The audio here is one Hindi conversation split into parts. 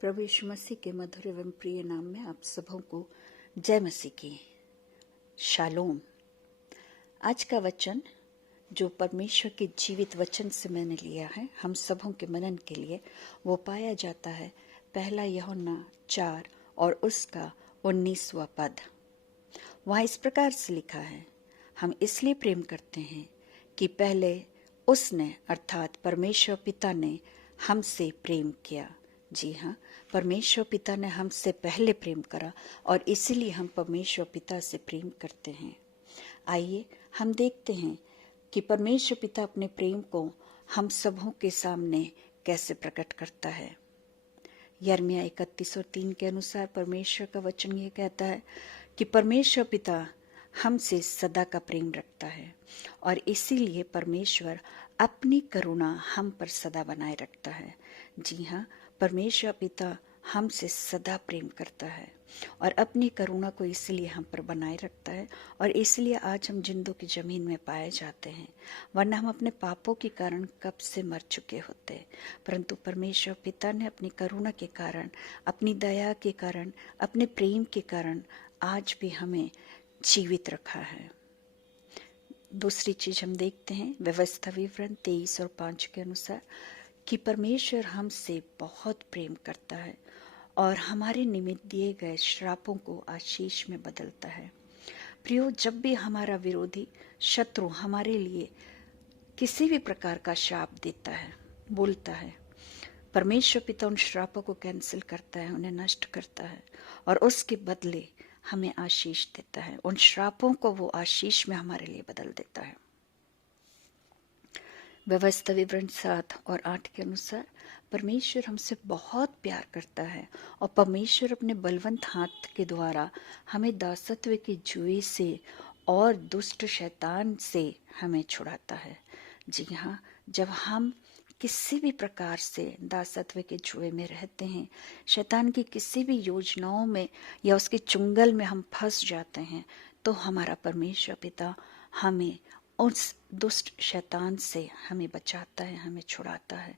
प्रभु यीशु मसीह के मधुर एवं प्रिय नाम में आप सबों को जय मसीह की। शालोम। आज का वचन जो परमेश्वर के जीवित वचन से मैंने लिया है हम सबों के मनन के लिए, वो पाया जाता है पहला यूहन्ना 4 और उसका 19वां पद। वहाँ इस प्रकार से लिखा है, हम इसलिए प्रेम करते हैं कि पहले उसने अर्थात परमेश्वर पिता ने हमसे प्रेम किया। जी हाँ, परमेश्वर पिता ने हमसे पहले प्रेम करा और इसीलिए हम परमेश्वर पिता से प्रेम करते हैं। आइए हम देखते हैं कि परमेश्वर पिता अपने प्रेम को हम सबों के सामने कैसे प्रकट करता है। यिर्मयाह 31 और 3 के अनुसार परमेश्वर का वचन ये कहता है कि परमेश्वर पिता हमसे सदा का प्रेम रखता है और इसीलिए परमेश्वर अपनी करुणा हम पर सदा बनाए रखता है। जी हाँ, परमेश्वर पिता हमसे सदा प्रेम करता है और अपनी करुणा को इसलिए हम पर बनाए रखता है और इसलिए आज हम जिंदों की जमीन में पाए जाते हैं, वरना हम अपने पापों के कारण कब से मर चुके होते। परंतु परमेश्वर पिता ने अपनी करुणा के कारण, अपनी दया के कारण, अपने प्रेम के कारण आज भी हमें जीवित रखा है। दूसरी चीज हम देखते हैं व्यवस्था विवरण 23 और 5 के अनुसार कि परमेश्वर हमसे बहुत प्रेम करता है और हमारे निमित्त दिए गए श्रापों को आशीष में बदलता है। प्रियो, जब भी हमारा विरोधी शत्रु हमारे लिए किसी भी प्रकार का श्राप देता है, बोलता है, परमेश्वर पिता उन श्रापों को कैंसिल करता है, उन्हें नष्ट करता है और उसके बदले हमें आशीष देता है। उन श्रापों को वो आशीष में हमारे लिए बदल देता है। व्यवस्था विवरण 7 और 8 के अनुसार परमेश्वर हमसे बहुत प्यार करता है और परमेश्वर अपने बलवंत हाथ के द्वारा हमें दासत्व के जुए से और दुष्ट शैतान से हमें छुड़ाता है। जी हाँ, जब हम किसी भी प्रकार से दासत्व के जुए में रहते हैं, शैतान की किसी भी योजनाओं में या उसके चुंगल में हम फंस जाते हैं, तो हमारा परमेश्वर पिता हमें उस दुष्ट शैतान से हमें बचाता है, हमें छुड़ाता है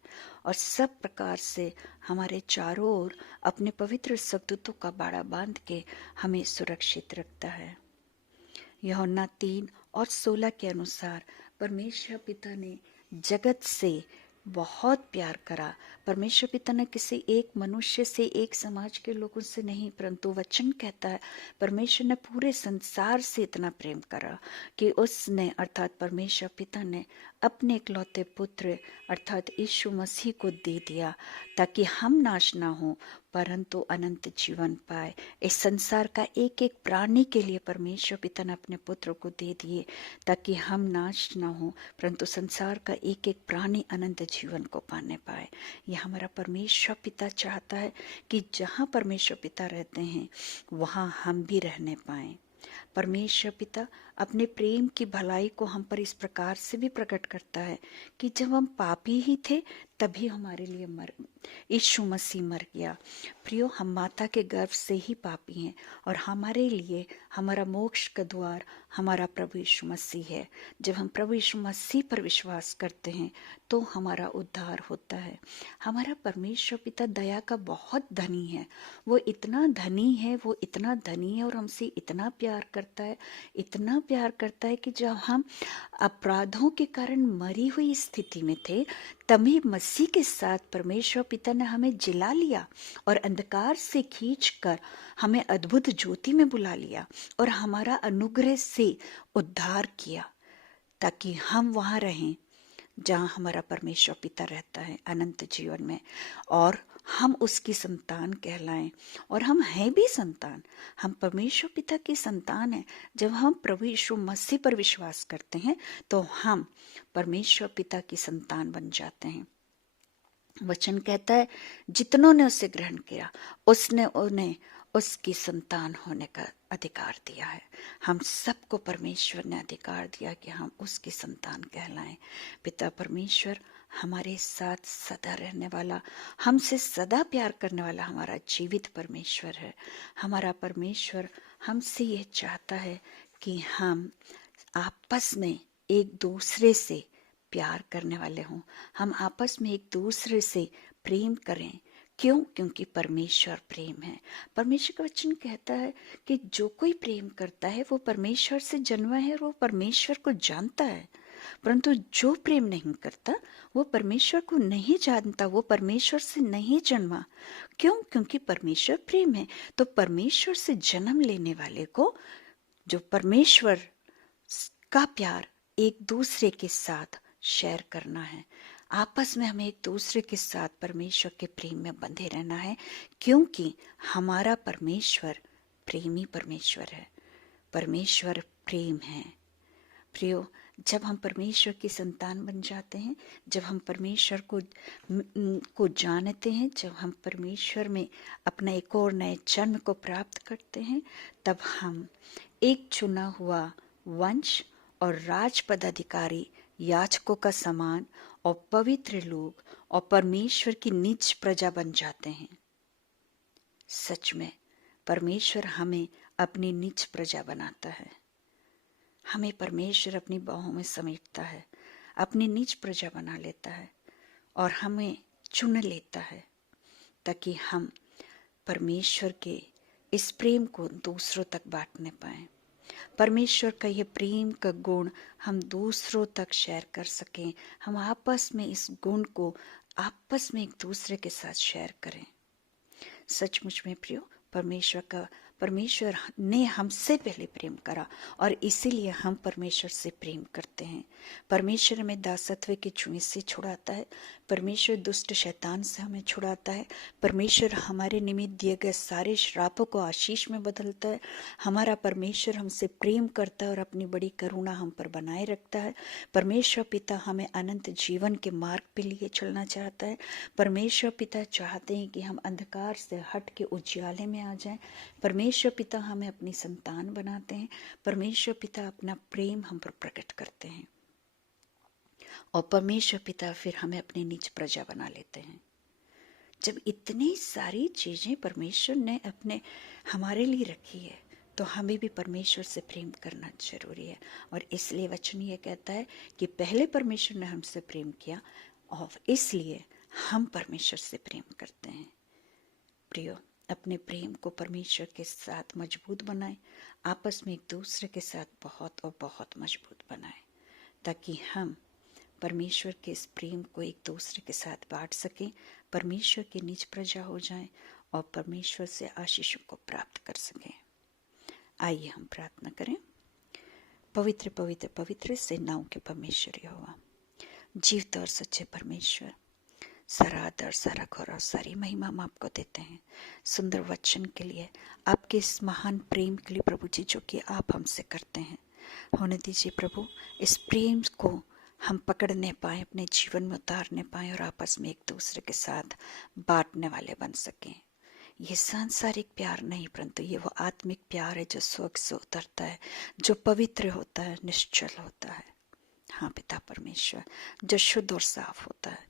और सब प्रकार से हमारे चारों ओर अपने पवित्र सद्दूतों का बाड़ा बांध के हमें सुरक्षित रखता है। यूहन्ना 3 और 16 के अनुसार परमेश्वर पिता ने जगत से बहुत प्यार करा। परमेश्वर पिता ने किसी एक मनुष्य से, एक समाज के लोगों से नहीं, परंतु वचन कहता है परमेश्वर ने पूरे संसार से इतना प्रेम करा कि उसने अर्थात परमेश्वर पिता ने अपने इकलौते पुत्र अर्थात यीशु मसीह को दे दिया ताकि हम नाश ना हो परंतु अनंत जीवन पाए। इस संसार का एक एक प्राणी के लिए परमेश्वर पिता ने अपने पुत्र को दे दिए ताकि हम नाश ना हो परंतु संसार का एक एक प्राणी अनंत जीवन को पाने पाए। यह हमारा परमेश्वर पिता चाहता है कि जहाँ परमेश्वर पिता रहते हैं वहाँ हम भी रहने पाए। परमेश्वर पिता अपने प्रेम की भलाई को हम पर इस प्रकार से भी प्रकट करता है कि जब हम पापी ही थे तभी हमारे लिए यीशु मसीह मर गया। प्रियो, हम माता के गर्भ से ही पापी हैं और हमारे लिए हमारा मोक्ष का द्वार हमारा प्रभु यीशु मसीह है। जब हम प्रभु यीशु मसीह पर विश्वास करते हैं तो हमारा उद्धार होता है। हमारा परमेश्वर पिता दया का बहुत धनी है। वो इतना धनी है, वो इतना धनी है और हमसे इतना प्यार करता है, इतना प्यार करता है कि जब हम अपराधों के कारण मरी हुई स्थिति में थे तभी मसीह के साथ परमेश्वर पिता ने हमें जिला लिया और अंधकार से खींचकर हमें अद्भुत ज्योति में बुला लिया और हमारा अनुग्रह से उद्धार किया ताकि हम वहां रहें जहाँ हमारा परमेश्वर पिता रहता है अनंत जीवन में और हम उसकी संतान कहलाएं। और हम हैं भी संतान, हम परमेश्वर पिता की संतान हैं। जब हम प्रभु यीशु मसीह पर विश्वास करते हैं तो हम परमेश्वर पिता की संतान बन जाते हैं। वचन कहता है जितनों ने उसे ग्रहण किया उसने उन्हें उसकी संतान होने का अधिकार दिया है। हम सबको परमेश्वर ने अधिकार दिया कि हम उसकी संतान कहलाएं। पिता परमेश्वर हमारे साथ सदा रहने वाला, हमसे सदा प्यार करने वाला हमारा जीवित परमेश्वर है। हमारा परमेश्वर हमसे यह चाहता है कि हम आपस में एक दूसरे से प्यार करने वाले हों, हम आपस में एक दूसरे से प्रेम करें, क्यों? क्योंकि परमेश्वर प्रेम है। परमेश्वर का वचन कहता है कि जो कोई प्रेम करता है वो परमेश्वर से जन्मा है और वो परमेश्वर को जानता है। परंतु जो प्रेम नहीं करता वो परमेश्वर को नहीं जानता, वो परमेश्वर से नहीं जन्मा। क्यों? क्योंकि परमेश्वर प्रेम है। तो परमेश्वर से जन्म लेने वाले को जो परमेश्वर का प्यार एक दूसरे के साथ शेयर करना है। आपस में हमें एक दूसरे के साथ परमेश्वर के प्रेम में बंधे रहना है, क्योंकि हमारा परमेश्वर प्रेमी परमेश्वर है। परमेश्वर प्रेम है। प्रियो, जब हम परमेश्वर की संतान बन जाते हैं, जब हम परमेश्वर को जानते हैं, जब हम परमेश्वर में अपना एक और नए जन्म को प्राप्त करते हैं, तब हम एक चुना हुआ वंश और राज पदाधिकारी, याजकों का समान और पवित्र लोग और परमेश्वर की निज प्रजा बन जाते हैं। सच में परमेश्वर हमें अपनी निज प्रजा बनाता है। हमें परमेश्वर अपनी बाहों में समेटता है, अपनी निज प्रजा बना लेता है और हमें चुन लेता है, ताकि हम परमेश्वर के इस प्रेम को दूसरों तक बांटने पाएं। परमेश्वर का ये प्रेम का गुण हम दूसरों तक शेयर कर सकें। हम आपस में इस गुण को आपस में एक दूसरे के साथ शेयर करें। सचमुच में प्रियो, परमेश्वर ने हमसे पहले प्रेम करा और इसीलिए हम परमेश्वर से प्रेम करते हैं। परमेश्वर हमें दासत्व के जुए से छुड़ाता है। परमेश्वर दुष्ट शैतान से हमें छुड़ाता है। परमेश्वर हमारे निमित्त दिए गए सारे श्रापों को आशीष में बदलता है। हमारा परमेश्वर हमसे प्रेम करता है और अपनी बड़ी करुणा हम पर बनाए रखता है। परमेश्वर पिता हमें अनंत जीवन के मार्ग पे लिए चलना चाहता है। परमेश्वर पिता चाहते हैं कि हम अंधकार से हट के उजियाले में आ जाएं। परमेश्वर पिता हमें अपनी संतान बनाते हैं। परमेश्वर पिता अपना प्रेम हम पर प्रकट करते हैं और परमेश्वर पिता फिर हमें अपनी निज प्रजा बना लेते हैं। जब इतनी सारी चीजें परमेश्वर ने अपने हमारे लिए रखी है, तो हमें भी परमेश्वर से प्रेम करना जरूरी है। और इसलिए वचन ये कहता है कि पहले परमेश्वर ने हमसे प्रेम किया और इसलिए हम परमेश्वर से प्रेम करते हैं। प्रियो, अपने प्रेम को परमेश्वर के साथ मजबूत बनाएं, आपस में एक दूसरे के साथ बहुत और बहुत मजबूत बनाएं, ताकि हम परमेश्वर के इस प्रेम को एक दूसरे के साथ बांट सकें, परमेश्वर की निज प्रजा हो जाएं और परमेश्वर से आशीषों को प्राप्त कर सकें। आइए हम प्रार्थना करें। पवित्र पवित्र पवित्र सेनाओं के परमेश्वर यहोवा, जीवित और सच्चे परमेश्वर, सारा आदर, सारा गौरव, सारी महिमा हम आपको देते हैं सुंदर वचन के लिए, आपके इस महान प्रेम के लिए प्रभु जी, जो कि आप हमसे करते हैं। होने दीजिए प्रभु, इस प्रेम को हम पकड़ने पाए, अपने जीवन में उतारने पाए और आपस में एक दूसरे के साथ बांटने वाले बन सकें। ये सांसारिक प्यार नहीं, परंतु ये वो आत्मिक प्यार है जो स्वर्ग से उतरता है, जो पवित्र होता है, निश्चल होता है। हाँ पिता परमेश्वर, जो शुद्ध और साफ होता है।